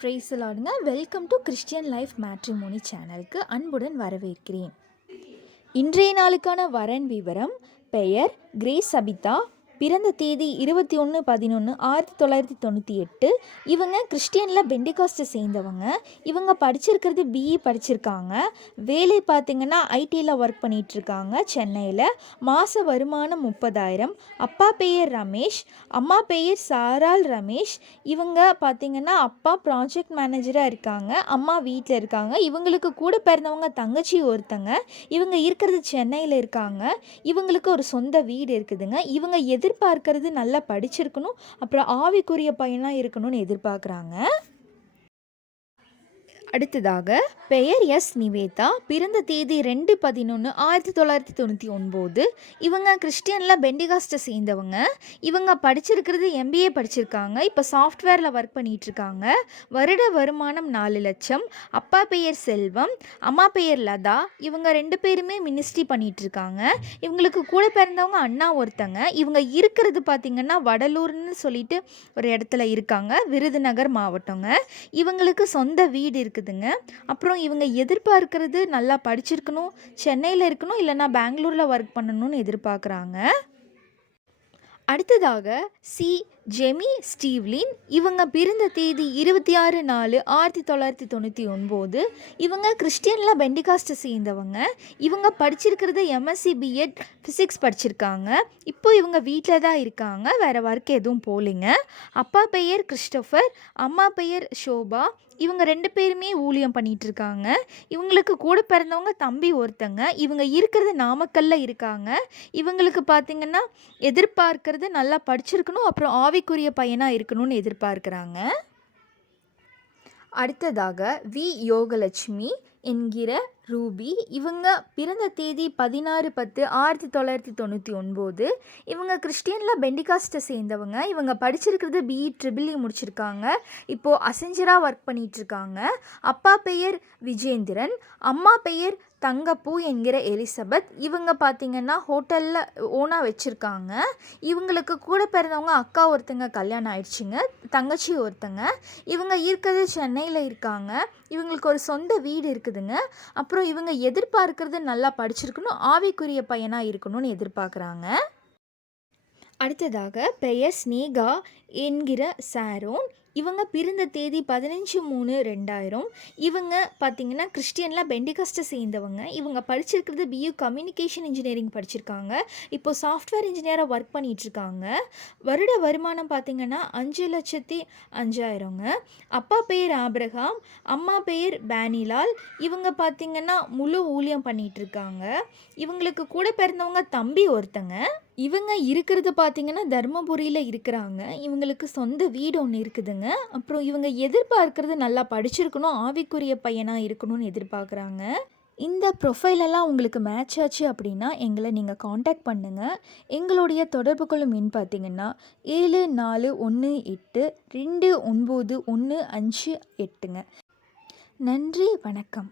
Price லார்டுங்க. Welcome to Christian life matrimony சேனலுக்கு அன்புடன் வரவேற்கிறேன். இன்றைய நாளுக்கான வரன் விவரம்: பெயர் கிரேஸ் சபிதா, பிறந்த தேதி 21/11/1998. இவங்க கிறிஸ்டியனில் பெண்டிகாஸ்ட்டை சேர்ந்தவங்க. இவங்க படிச்சிருக்கிறது பிஇ படிச்சிருக்காங்க. வேலை பார்த்திங்கன்னா ஐடியில் ஒர்க் பண்ணிகிட்ருக்காங்க சென்னையில். மாத வருமானம் 30,000. அப்பா பெயர் ரமேஷ், அம்மா பெயர் சாரால் ரமேஷ். இவங்க பார்த்திங்கன்னா அப்பா ப்ராஜெக்ட் மேனேஜராக இருக்காங்க, அம்மா வீட்டில் இருக்காங்க. இவங்களுக்கு கூட பிறந்தவங்க தங்கச்சி ஒருத்தங்க. இவங்க இருக்கிறது சென்னையில் இருக்காங்க. இவங்களுக்கு ஒரு சொந்த வீடு இருக்குதுங்க. இவங்க எதிர்பார்க்கறது நல்லா படிச்சிருக்கணும், அப்புறம் ஆவிக்குரிய பையனாக இருக்கணும்னு எதிர்பார்க்குறாங்க. அடுத்ததாக பெயர் எஸ் நிவேதா, பிறந்த தேதி 2/11/1999. இவங்க கிறிஸ்டியனில் பெண்டிகாஸ்ட்டை சேர்ந்தவங்க. இவங்க படிச்சிருக்கிறது எம்பிஏ படிச்சிருக்காங்க. இப்போ சாஃப்ட்வேரில் ஒர்க் பண்ணிகிட்ருக்காங்க. வருட வருமானம் 4 லட்சம். அப்பா பெயர் செல்வம், அம்மா பெயர் லதா. இவங்க 2 பேருமே மினிஸ்ட்ரி பண்ணிகிட்ருக்காங்க. இவங்களுக்கு கூட பிறந்தவங்க அண்ணா ஒருத்தங்க. இவங்க இருக்கிறது பார்த்திங்கன்னா வடலூர்னு சொல்லிட்டு ஒரு இடத்துல இருக்காங்க, விருதுநகர் மாவட்டங்க. இவங்களுக்கு சொந்த வீடு இருக்குதுங்க. அப்புறம் இவங்க எதிர்பார்க்கிறது நல்லா படிச்சிருக்கணும், சென்னையில் இருக்கணும், இல்லைனா பெங்களூரில் ஒர்க் பண்ணணும்னு எதிர்பார்க்குறாங்க. அடுத்ததாக சி ஜெமி ஸ்டீவ்லின். இவங்க பிறந்த தேதி 26/4/1999. இவங்க கிறிஸ்டியனில் பெண்டிகாஸ்ட்டை சேர்ந்தவங்க. இவங்க படிச்சிருக்கிறது எம்எஸ்சி பிஎட் ஃபிசிக்ஸ் படிச்சிருக்காங்க. இப்போ இவங்க வீட்டில் தான் இருக்காங்க, வேறு ஒர்க் எதுவும் போகலிங்க. அப்பா பெயர் கிறிஸ்டோஃபர், அம்மா பெயர் ஷோபா. இவங்க 2 பேருமே ஊழியம் பண்ணிகிட்ருக்காங்க. இவங்களுக்கு கூட பிறந்தவங்க தம்பி ஒருத்தங்க. இவங்க இருக்கிறது நாமக்கல்லில் இருக்காங்க. இவங்களுக்கு பார்த்திங்கன்னா எதிர்பார்க்கறது நல்லா படிச்சிருக்கணும், அப்புறம் ஆவிக்குரிய பையனாக இருக்கணும்னு எதிர்பார்க்குறாங்க. அடுத்ததாக வி யோகலட்சுமி என்கிற ரூபி. இவங்க பிறந்த தேதி 16/10/1999. இவங்க கிறிஸ்டியனில் பெண்டிகாஸ்ட்டை சேர்ந்தவங்க. இவங்க படிச்சிருக்கிறது பிஇ ட்ரிபிள்இ முடிச்சிருக்காங்க. இப்போது அசெஞ்சராக ஒர்க் பண்ணிகிட்ருக்காங்க. அப்பா பெயர் விஜேந்திரன், அம்மா பெயர் தங்கப்பூ என்கிற எலிசபெத். இவங்க பார்த்திங்கன்னா ஹோட்டலில் ஓனாக வச்சுருக்காங்க. இவங்களுக்கு கூட பிறந்தவங்க அக்கா ஒருத்தங்க கல்யாணம் ஆயிடுச்சுங்க, தங்கச்சி ஒருத்தங்க. இவங்க இருக்கிறது சென்னையில் இருக்காங்க. இவங்களுக்கு ஒரு சொந்த வீடு இருக்குதுங்க. அப்புறம் இவங்க எதிர்பார்க்கறது நல்லா படிச்சிருக்கணும், ஆவிக்குரிய பையனாக இருக்கணும்னு எதிர்பார்க்குறாங்க. அடுத்ததாக பெயர் ஸ்னேகா என்கிற சாரோன். இவங்க பிறந்த தேதி 15/3/2000. இவங்க பார்த்திங்கன்னா கிறிஸ்டியனில் பெண்டிகாஸ்ட்டை சேர்ந்தவங்க. இவங்க படிச்சிருக்கிறது பியூ கம்யூனிகேஷன் இன்ஜினியரிங் படிச்சிருக்காங்க. இப்போது சாஃப்ட்வேர் இன்ஜினியராக ஒர்க் பண்ணிகிட்ருக்காங்க. வருட வருமானம் பார்த்திங்கன்னா 5,05,000ங்க. அப்பா பெயர் ஆபிரகாம், அம்மா பெயர் பேனிலால். இவங்க பார்த்திங்கன்னா முழு ஊழியம் பண்ணிகிட்ருக்காங்க. இவங்களுக்கு கூட பிறந்தவங்க தம்பி ஒருத்தங்க. இவங்க இருக்கிறது பார்த்திங்கன்னா தர்மபுரியில் இருக்கிறாங்க. இவங்களுக்கு சொந்த வீடு ஒன்று இருக்குதுங்க. அப்புறம் இவங்க எதிர்பார்க்கறது நல்லா படிச்சிருக்கணும், ஆவிக்குரிய பையனாக இருக்கணும்னு எதிர்பார்க்குறாங்க. இந்த ப்ரொஃபைலெல்லாம் உங்களுக்கு மேட்ச் ஆச்சு அப்படின்னா எங்களை நீங்கள் காண்டாக்ட் பண்ணுங்கள். எங்களுடைய தொடர்பு கொள்ளும் எண் பார்த்திங்கன்னா 7418291558ங்க. நன்றி, வணக்கம்.